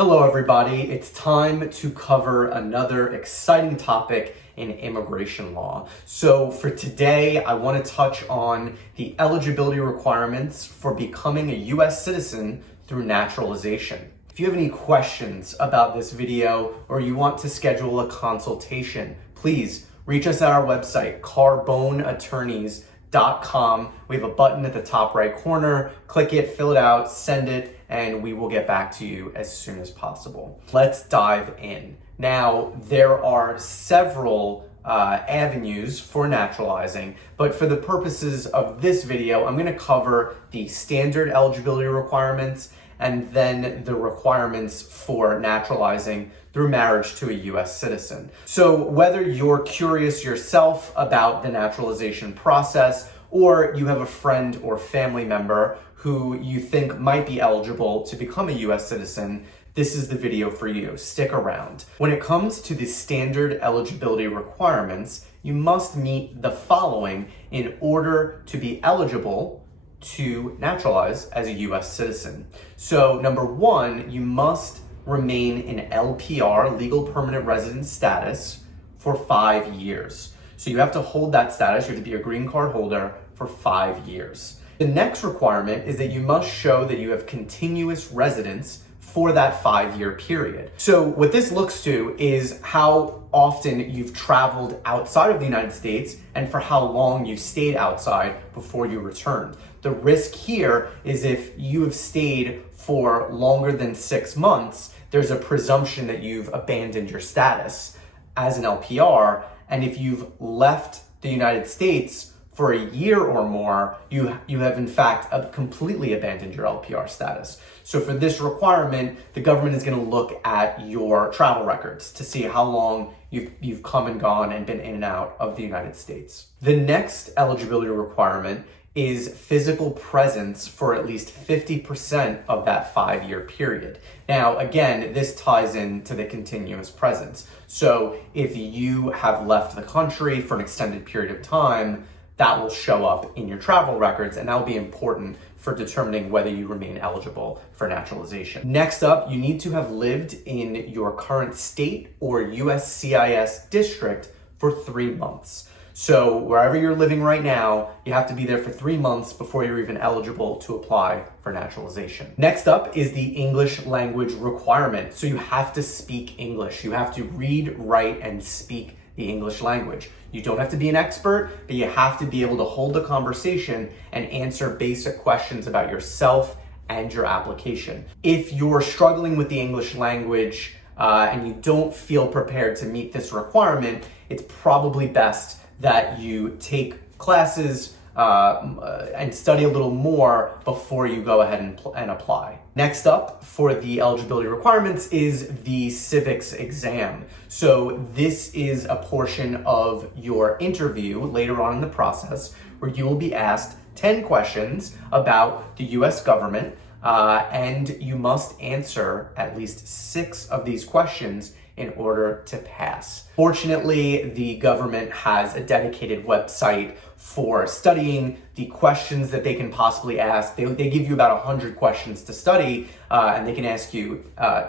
Hello everybody, it's time to cover another exciting topic in immigration law. So for today, I want to touch on the eligibility requirements for becoming a US citizen through naturalization. If you have any questions about this video or you want to schedule a consultation, please reach us at our website, carboneattorneys.com. We have a button at the top right corner. Click it, fill it out, send it, and we will get back to you as soon as possible. Let's dive in. Now, there are several avenues for naturalizing, but for the purposes of this video, I'm going to cover the standard eligibility requirements and then the requirements for naturalizing through marriage to a US citizen. So whether you're curious yourself about the naturalization process, or you have a friend or family member who you think might be eligible to become a US citizen, this is the video for you. Stick around. When it comes to the standard eligibility requirements, you must meet the following in order to be eligible to naturalize as a US citizen. So number one, you must remain in LPR, legal permanent resident status, for 5 years. So you have to hold that status, you have to be a green card holder for 5 years. The next requirement is that you must show that you have continuous residence for that 5-year period. So what this looks to is how often you've traveled outside of the United States and for how long you stayed outside before you returned. The risk here is if you have stayed for longer than 6 months, there's a presumption that you've abandoned your status as an LPR. And if you've left the United States for a year or more, you have in fact completely abandoned your LPR status. So for this requirement, the government is going to look at your travel records to see how long you've come and gone and been in and out of the United States. The next eligibility requirement is physical presence for at least 50% of that 5-year period. Now, again, this ties into the continuous presence. So if you have left the country for an extended period of time, that will show up in your travel records, and that will be important for determining whether you remain eligible for naturalization. Next up, you need to have lived in your current state or USCIS district for 3 months. So wherever you're living right now, you have to be there for 3 months before you're even eligible to apply for naturalization. Next up is the English language requirement. So you have to speak English. You have to read, write, and speak the English language. You don't have to be an expert, but you have to be able to hold a conversation and answer basic questions about yourself and your application. If you're struggling with the English language and you don't feel prepared to meet this requirement, it's probably best that you take classes and study a little more before you go ahead and apply. Next up for the eligibility requirements is the civics exam. So this is a portion of your interview later on in the process where you will be asked 10 questions about the US government, and you must answer at least 6 of these questions in order to pass. Fortunately, the government has a dedicated website for studying the questions that they can possibly ask. They give you about 100 questions to study, and they can ask you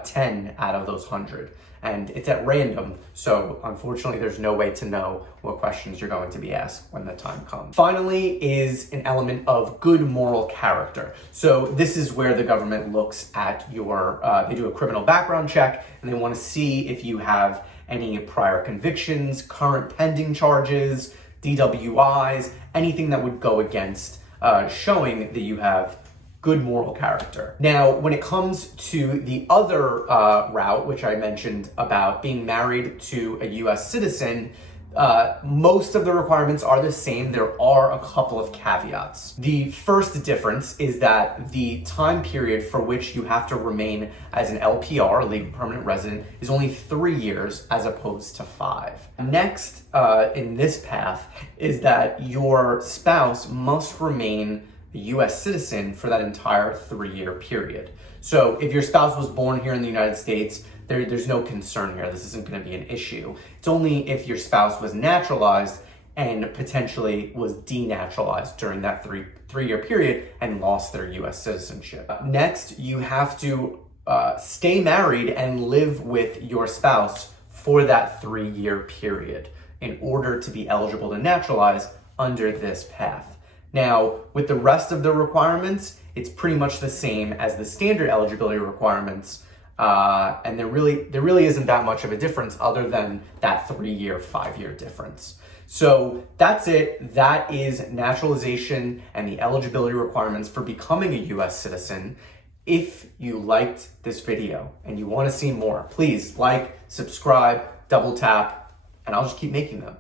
10 out of those 100. And it's at random, so unfortunately there's no way to know what questions you're going to be asked when the time comes. Finally is an element of good moral character. So this is where the government looks at your, they do a criminal background check, and they want to see if you have any prior convictions, current pending charges, DWIs, anything that would go against showing that you have good moral character. Now, when it comes to the other route, which I mentioned about being married to a US citizen, most of the requirements are the same. There are a couple of caveats. The first difference is that the time period for which you have to remain as an LPR, legal permanent resident, is only 3 years as opposed to 5. Next in this path is that your spouse must remain a US citizen for that entire 3-year period. So if your spouse was born here in the United States, there's no concern here. This isn't going to be an issue. It's only if your spouse was naturalized and potentially was denaturalized during that three-year period and lost their US citizenship. Next, you have to stay married and live with your spouse for that 3-year period in order to be eligible to naturalize under this path. Now, with the rest of the requirements, it's pretty much the same as the standard eligibility requirements, and there really isn't that much of a difference other than that 3-year, 5-year difference. So that's it. That is naturalization and the eligibility requirements for becoming a US citizen. If you liked this video and you want to see more, please like, subscribe, double tap, and I'll just keep making them.